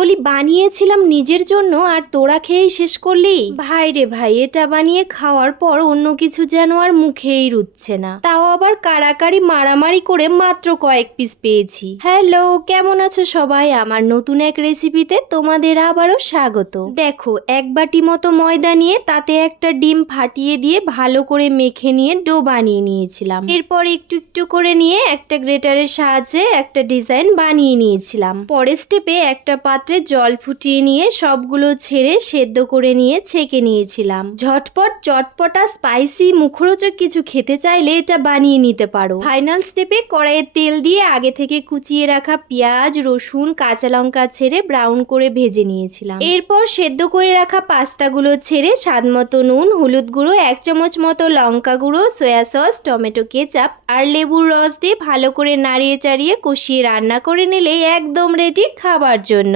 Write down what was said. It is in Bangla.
বলি বানিয়েছিলাম নিজের জন্য আর তোরা খেয়েই শেষ করলি। ভাই রে ভাই, এটা বানিয়ে খাওয়ার পর অন্য কিছু যেন আর মুখেই রুচ্ছে না, তাও আবার কাড়াকাড়ি মারামারি করে মাত্র কয়েক পিস পেয়েছি। হ্যালো, কেমন আছো সবাই? আমার নতুন এক রেসিপিতে তোমাদের আবারও স্বাগত। দেখো, এক বাটি মতো ময়দা নিয়ে তাতে একটা ডিম ফাটিয়ে দিয়ে ভালো করে মেখে নিয়ে ডো বানিয়ে নিয়েছিলাম। এরপর একটু একটু করে নিয়ে একটা গ্রেটারের সাহায্যে একটা ডিজাইন বানিয়ে নিয়েছিলাম। পরের স্টেপে একটা পাত্রে জল ফুটিয়ে নিয়ে সবগুলো ছেড়ে সেদ্ধ করে নিয়ে ছেঁকে নিয়েছিলাম। ঝটপট চটপটা স্পাইসি মুখরোচক কিছু খেতে চাইলে এটা বানিয়ে নিতে পারো। ফাইনাল স্টেপে কড়াইয়ে তেল দিয়ে আগে থেকে কুচিয়ে রাখা পেঁয়াজ, রসুন, কাঁচা লঙ্কা ছেড়ে ব্রাউন করে ভেজে নিয়েছিলাম। এরপর সেদ্ধ করে রাখা পাস্তাগুলো ছেড়ে স্বাদ মতো নুন, হলুদ গুঁড়ো, 1 চামচ মতো লঙ্কা গুঁড়ো, সয়া সস, টমেটো কেচাপ আর লেবুর রস দিয়ে ভালো করে নাড়িয়ে চাড়িয়ে কষিয়ে রান্না করে নিলেই একদম রেডি খাবার জন্য।